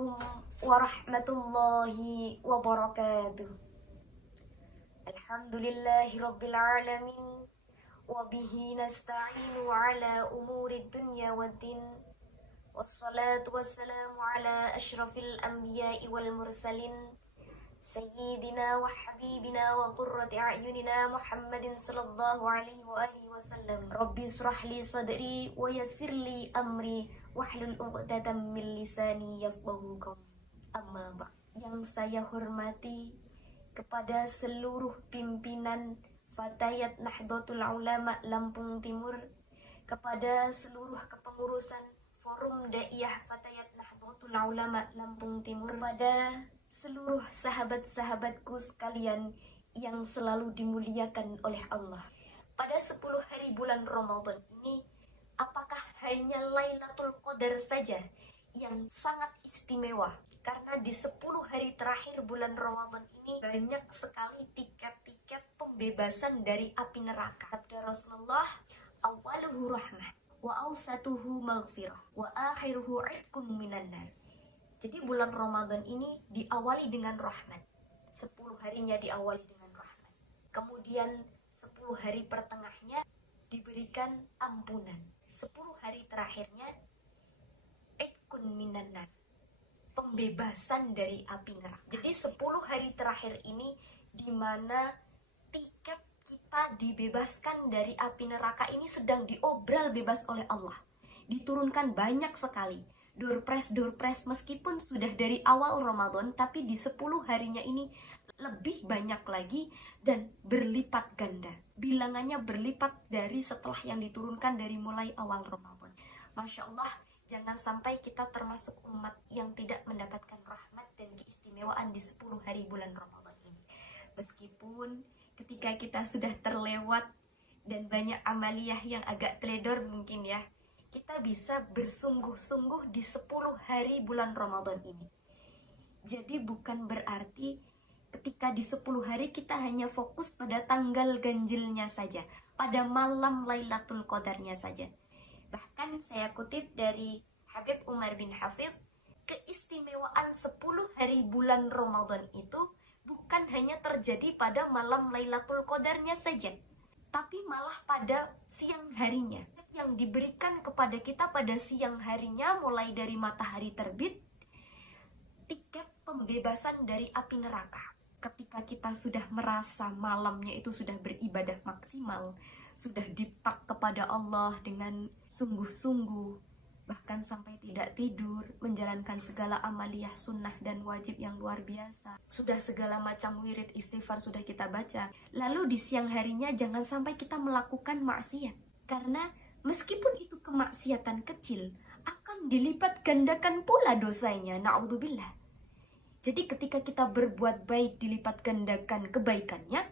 Assalamualaikum warahmatullahi wabarakatuh. Alhamdulillahi rabbil alamin. Wabihi nasta'inu ala umuri dunya waddin. Wassalatu wassalamu ala ashrafil anbiya'i wal mursalin. Sayyidina wa habibina wa qurrati a'yunina Muhammadin sallallahu alaihi wa alihi wasallam. Rabbi israh li sadri wa yassir li amri wahlul 'uqdatam min lisani yafqahu qawli. Amma ba'd. Yang saya hormati kepada seluruh pimpinan Fatayat Nahdlatul Ulama Lampung Timur, kepada seluruh kepengurusan Forum Daiyah Fatayat Nahdlatul Ulama Lampung Timur, kepada seluruh sahabat-sahabatku sekalian yang selalu dimuliakan oleh Allah. Pada 10 hari bulan Ramadan ini, apakah hanya Lailatul Qadar saja yang sangat istimewa? Karena di 10 hari terakhir bulan Ramadan ini banyak sekali tiket-tiket pembebasan dari api neraka. Sabda Rasulullah, awaluhu rahmah, wa awsatuhu maghfirah, wa akhiruhu itqun minan nar. Jadi bulan Ramadan ini diawali dengan rahmat. 10 harinya diawali dengan rahmat. Kemudian 10 hari pertengahnya diberikan ampunan. 10 hari terakhirnya itqun minan nar, pembebasan dari api neraka. Jadi 10 hari terakhir ini di mana tiket kita dibebaskan dari api neraka ini sedang diobral bebas oleh Allah. Diturunkan banyak sekali door-prize meskipun sudah dari awal Ramadan, tapi di 10 harinya ini lebih banyak lagi dan berlipat ganda. Bilangannya berlipat dari setelah yang diturunkan dari mulai awal Ramadan. Masya Allah, jangan sampai kita termasuk umat yang tidak mendapatkan rahmat dan keistimewaan di 10 hari bulan Ramadan ini. Meskipun ketika kita sudah terlewat dan banyak amaliyah yang agak teledor mungkin ya, kita bisa bersungguh-sungguh di 10 hari bulan Ramadan ini. Jadi bukan berarti ketika di 10 hari kita hanya fokus pada tanggal ganjilnya saja, pada malam Lailatul Qadarnya saja. Bahkan saya kutip dari Habib Umar bin Hafidh, keistimewaan 10 hari bulan Ramadan itu bukan hanya terjadi pada malam Lailatul Qadarnya saja, tapi malah pada siang harinya. Yang diberikan kepada kita pada siang harinya mulai dari matahari terbit, tiket pembebasan dari api neraka. Ketika kita sudah merasa malamnya itu sudah beribadah maksimal, sudah dipak kepada Allah dengan sungguh-sungguh, bahkan sampai tidak tidur, menjalankan segala amaliyah sunnah dan wajib yang luar biasa, sudah segala macam wirid istighfar sudah kita baca, lalu di siang harinya jangan sampai kita melakukan maksiat. Karena meskipun itu kemaksiatan kecil, akan dilipat gandakan pula dosanya, na'udzubillah. Jadi ketika kita berbuat baik dilipat gandakan kebaikannya,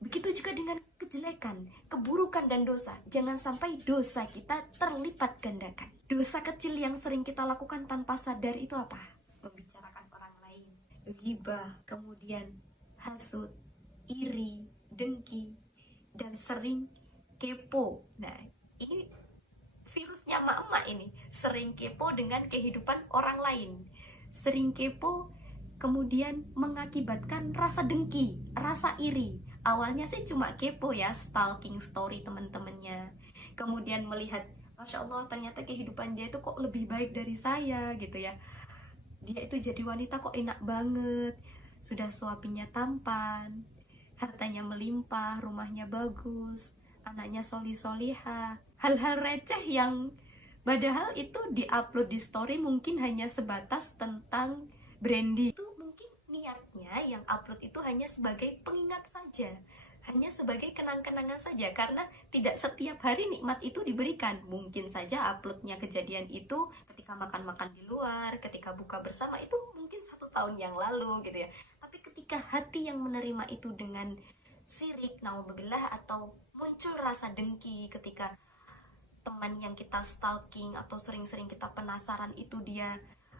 begitu juga dengan kejelekan, keburukan dan dosa. Jangan sampai dosa kita terlipat gandakan. Dosa kecil yang sering kita lakukan tanpa sadar itu apa? Membicarakan orang lain, ghibah, kemudian hasud, iri, dengki, dan sering kepo. Nah, ini virusnya emak-emak ini, sering kepo dengan kehidupan orang lain. Sering kepo kemudian mengakibatkan rasa dengki, rasa iri. Awalnya sih cuma kepo ya, stalking story teman-temannya. Kemudian melihat, Masya Allah ternyata kehidupan dia itu kok lebih baik dari saya gitu ya. Dia itu jadi wanita kok enak banget. Sudah suaminya tampan, hartanya melimpah, rumahnya bagus, anaknya solih-solihah. Hal-hal receh yang padahal itu diupload di story mungkin hanya sebatas tentang branding. Itu mungkin niatnya yang upload itu hanya sebagai pengingat saja, hanya sebagai kenang-kenangan saja, karena tidak setiap hari nikmat itu diberikan. Mungkin saja uploadnya kejadian itu ketika makan-makan di luar, ketika buka bersama, itu mungkin 1 tahun yang lalu gitu ya. Tapi ketika hati yang menerima itu dengan sirik, naudzubillah, atau muncul rasa dengki ketika teman yang kita stalking atau sering-sering kita penasaran itu dia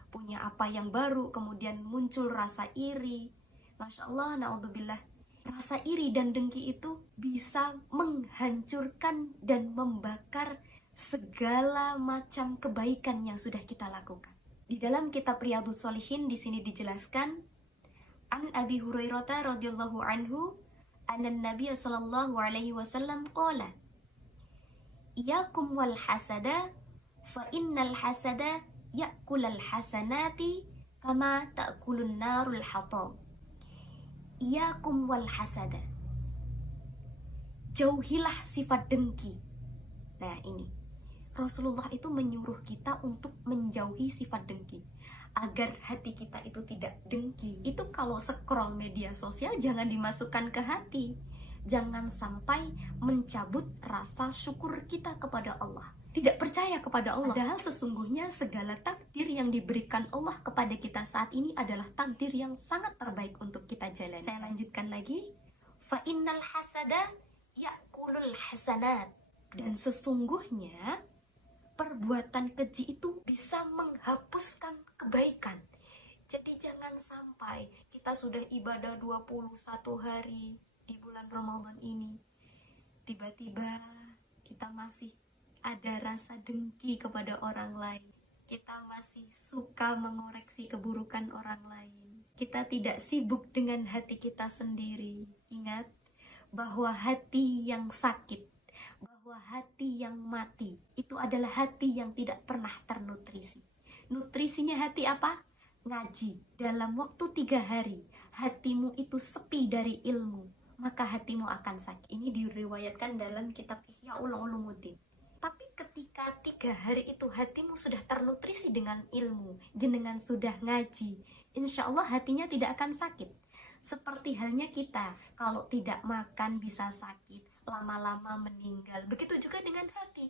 punya apa yang baru, kemudian muncul rasa iri. Masya Allah, naudzubillah. Rasa iri dan dengki itu bisa menghancurkan dan membakar segala macam kebaikan yang sudah kita lakukan. Di dalam kitab Riyadhus Shalihin di sini dijelaskan, An Abi Hurairah radhiyallahu anhu, anna Nabiy sallallahu alaihi wasallam qala, "Iyakum wal hasada, fa innal hasada ya'kulul hasanati kama ta'kulun narul hatab." Iyakum wal hasada. Jauhilah sifat dengki. Nah, ini Rasulullah itu menyuruh kita untuk menjauhi sifat dengki agar hati kita itu tidak dengki. Itu kalau scroll media sosial jangan dimasukkan ke hati. Jangan sampai mencabut rasa syukur kita kepada Allah. Tidak percaya kepada Allah. Padahal sesungguhnya segala takdir yang diberikan Allah kepada kita saat ini adalah takdir yang sangat terbaik untuk kita jalani. Saya lanjutkan lagi. Fa innal hasada ya'kulul hasanat. Dan sesungguhnya perbuatan keji itu bisa menghapuskan kebaikan. Jadi jangan sampai kita sudah ibadah 21 hari di bulan Ramadan ini, tiba-tiba kita masih ada rasa dengki kepada orang lain. Kita masih suka mengoreksi keburukan orang lain. Kita tidak sibuk dengan hati kita sendiri. Ingat bahwa hati yang sakit, bahwa hati yang mati, itu adalah hati yang tidak pernah ternutrisi. Nutrisinya hati apa? Ngaji. Dalam waktu 3 hari, hatimu itu sepi dari ilmu, maka hatimu akan sakit. Ini diriwayatkan dalam kitab Ihya Ulumuddin. Tapi ketika 3 hari itu hatimu sudah ternutrisi dengan ilmu, jenengan sudah ngaji, insya Allah hatinya tidak akan sakit. Seperti halnya kita, kalau tidak makan bisa sakit, lama-lama meninggal. Begitu juga dengan hati.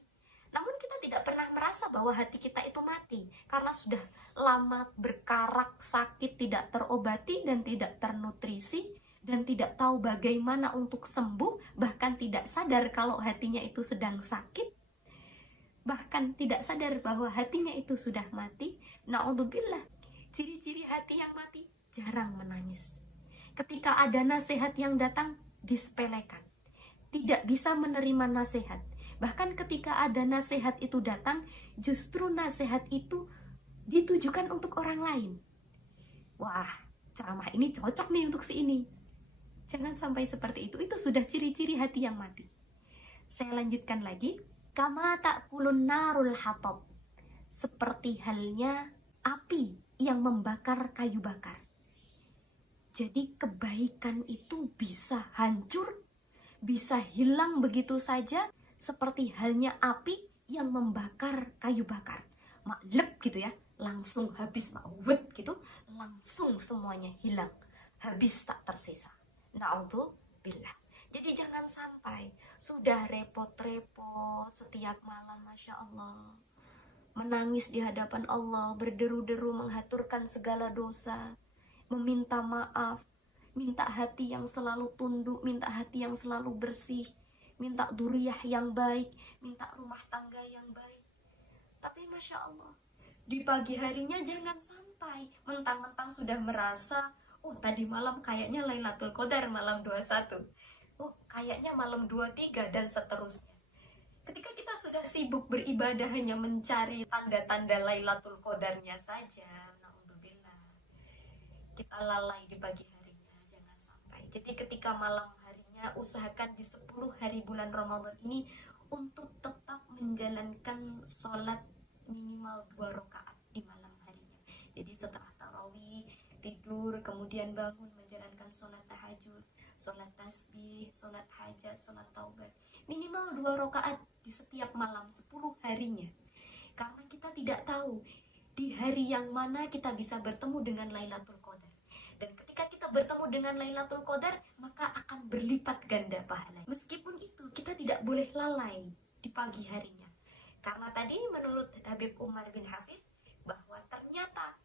Namun kita tidak pernah merasa bahwa hati kita itu mati, karena sudah lama berkarak, sakit, tidak terobati dan tidak ternutrisi, dan tidak tahu bagaimana untuk sembuh, bahkan tidak sadar kalau hatinya itu sedang sakit, bahkan tidak sadar bahwa hatinya itu sudah mati. Na'udzubillah. Ciri-ciri hati yang mati, jarang menangis. Ketika ada nasihat yang datang, disepelekan. Tidak bisa menerima nasihat. Bahkan ketika ada nasihat itu datang, justru nasihat itu ditujukan untuk orang lain. Wah, ceramah ini cocok nih untuk si ini. Jangan sampai seperti itu. Itu sudah ciri-ciri hati yang mati. Saya lanjutkan lagi. Kama ta'kulun narul hatab. Seperti halnya api yang membakar kayu bakar. Jadi kebaikan itu bisa hancur, bisa hilang begitu saja, seperti halnya api yang membakar kayu bakar. Maklep gitu ya, langsung habis, mawet gitu, langsung semuanya hilang, habis tak tersisa. Na'udzubillah. Jadi jangan sampai sudah repot-repot setiap malam, Masya Allah, menangis di hadapan Allah, berderu-deru menghaturkan segala dosa, meminta maaf, minta hati yang selalu tunduk, minta hati yang selalu bersih, minta dzurriyyah yang baik, minta rumah tangga yang baik. Tapi Masya Allah, di pagi harinya jangan sampai mentang-mentang sudah merasa, oh tadi malam kayaknya Lailatul Qadar malam 21, oh kayaknya malam 23, dan seterusnya. Ketika kita sudah sibuk beribadah hanya mencari tanda-tanda Lailatul Qadarnya saja, na'udzubillah, kita lalai di pagi harinya, jangan sampai. Jadi ketika malam harinya, usahakan di 10 hari bulan Ramadan ini untuk tetap menjalankan sholat minimal 2 rakaat di malam harinya. Jadi setelah tarawih, tidur, kemudian bangun menjalankan sholat tahajud, sholat tasbih, sholat hajat, sholat taubat, minimal 2 rakaat di setiap malam 10 harinya. Karena kita tidak tahu di hari yang mana kita bisa bertemu dengan Lailatul Qadar. Dan ketika kita bertemu dengan Lailatul Qadar, maka akan berlipat ganda pahala. Meskipun itu, kita tidak boleh lalai di pagi harinya. Karena tadi menurut Habib Umar bin Hafid, bahwa ternyata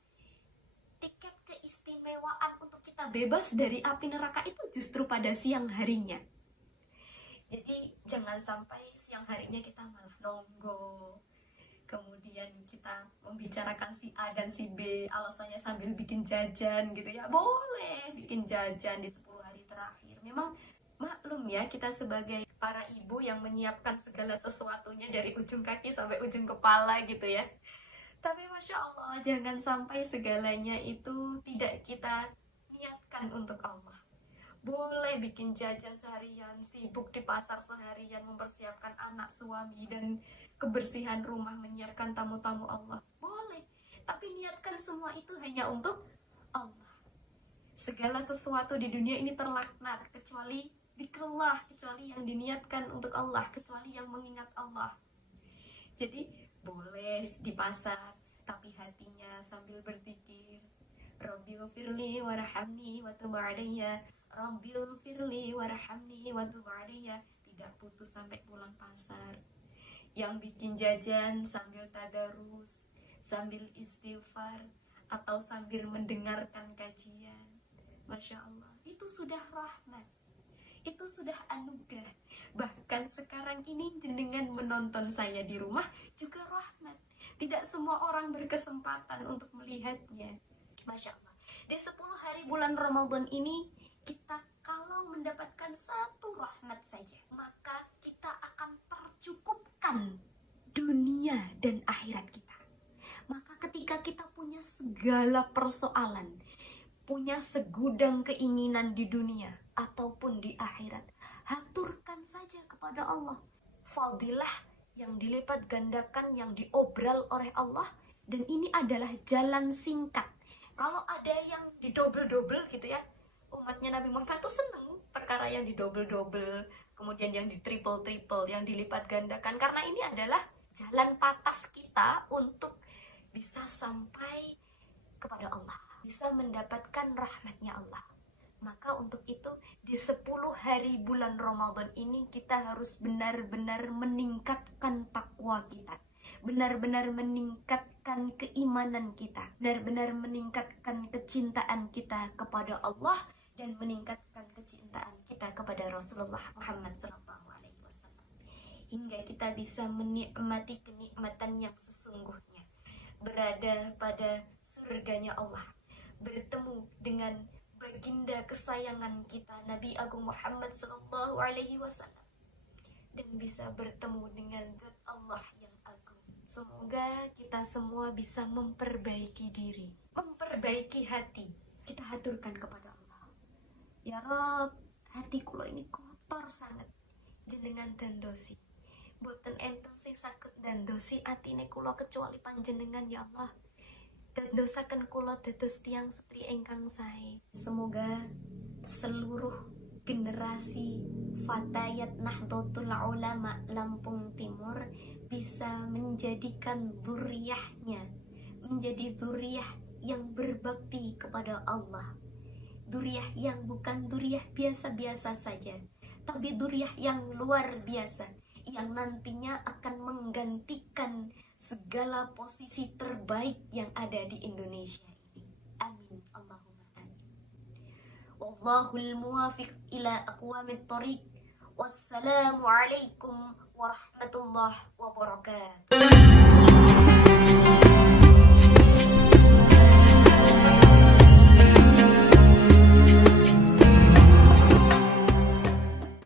tiket keistimewaan untuk kita bebas dari api neraka itu justru pada siang harinya. Jadi jangan sampai siang harinya kita malah nonggo, kemudian kita membicarakan si A dan si B, alasannya sambil bikin jajan gitu ya. Boleh bikin jajan di 10 hari terakhir. Memang maklum ya, kita sebagai para ibu yang menyiapkan segala sesuatunya dari ujung kaki sampai ujung kepala gitu ya. Tapi Masya Allah, jangan sampai segalanya itu tidak kita niatkan untuk Allah. Boleh bikin jajan seharian, sibuk di pasar seharian, mempersiapkan anak, suami, dan kebersihan rumah, menyiapkan tamu-tamu Allah. Boleh, tapi niatkan semua itu hanya untuk Allah. Segala sesuatu di dunia ini terlaknat, kecuali zikrullah, kecuali yang diniatkan untuk Allah, kecuali yang mengingat Allah. Jadi boleh di pasar, tapi hatinya sambil berzikir, Rabbil firli warhamni wa tub alayya, Rabbil firli warhamni wa tub alayya. Tidak putus sampai pulang pasar. Yang bikin jajan sambil tadarus, sambil istighfar, atau sambil mendengarkan kajian. Masya Allah, itu sudah rahmat, itu sudah anugerah. Bahkan sekarang ini jenengan menonton saya di rumah juga rahmat. Tidak semua orang berkesempatan untuk melihatnya. Masya Allah, di 10 hari bulan Ramadan ini, kita kalau mendapatkan satu rahmat saja, maka kita akan tercukupkan dunia dan akhirat kita. Maka ketika kita punya segala persoalan, punya segudang keinginan di dunia ataupun di akhirat, haturkan saja kepada Allah. Fadilah yang dilipat gandakan, yang diobral oleh Allah, dan ini adalah jalan singkat. Kalau ada yang didobel-dobel gitu ya, umatnya Nabi Muhammad tuh seneng perkara yang didobel-dobel, kemudian yang ditriple-triple, yang dilipat gandakan, karena ini adalah jalan patas kita untuk bisa sampai kepada Allah, bisa mendapatkan rahmatnya Allah. Maka untuk itu di 10 hari bulan Ramadan ini kita harus benar-benar meningkatkan takwa kita, benar-benar meningkatkan keimanan kita, benar-benar meningkatkan kecintaan kita kepada Allah, dan meningkatkan kecintaan kita kepada Rasulullah Muhammad SAW, hingga kita bisa menikmati kenikmatan yang sesungguhnya, berada pada surganya Allah, bertemu dengan baginda kesayangan kita Nabi Agung Muhammad SAW, dan bisa bertemu dengan zat Allah yang agung. Semoga kita semua bisa memperbaiki diri, memperbaiki hati. Kita haturkan kepada Allah, ya Rob, hati kula ini kotor sangat, jenengan dandosi. Boten enten sing saged dandosi atine kula kecuali panjenengan ya Allah. Dandosaken kula dados tiyang setri ingkang sae. Semoga seluruh generasi Fatayat Nahdlatul Ulama Lampung Timur bisa menjadikan dzurriyyahnya menjadi dzurriyyah yang berbakti kepada Allah. Dzurriyyah yang bukan dzurriyyah biasa-biasa saja, tapi dzurriyyah yang luar biasa, yang nantinya akan menggantikan segala posisi terbaik yang ada di Indonesia ini. Amin. Allahumma amin. Wallahul muwafiq ila aqwamit thoriq. Wassalamu alaikum warahmatullahi wabarakatuh.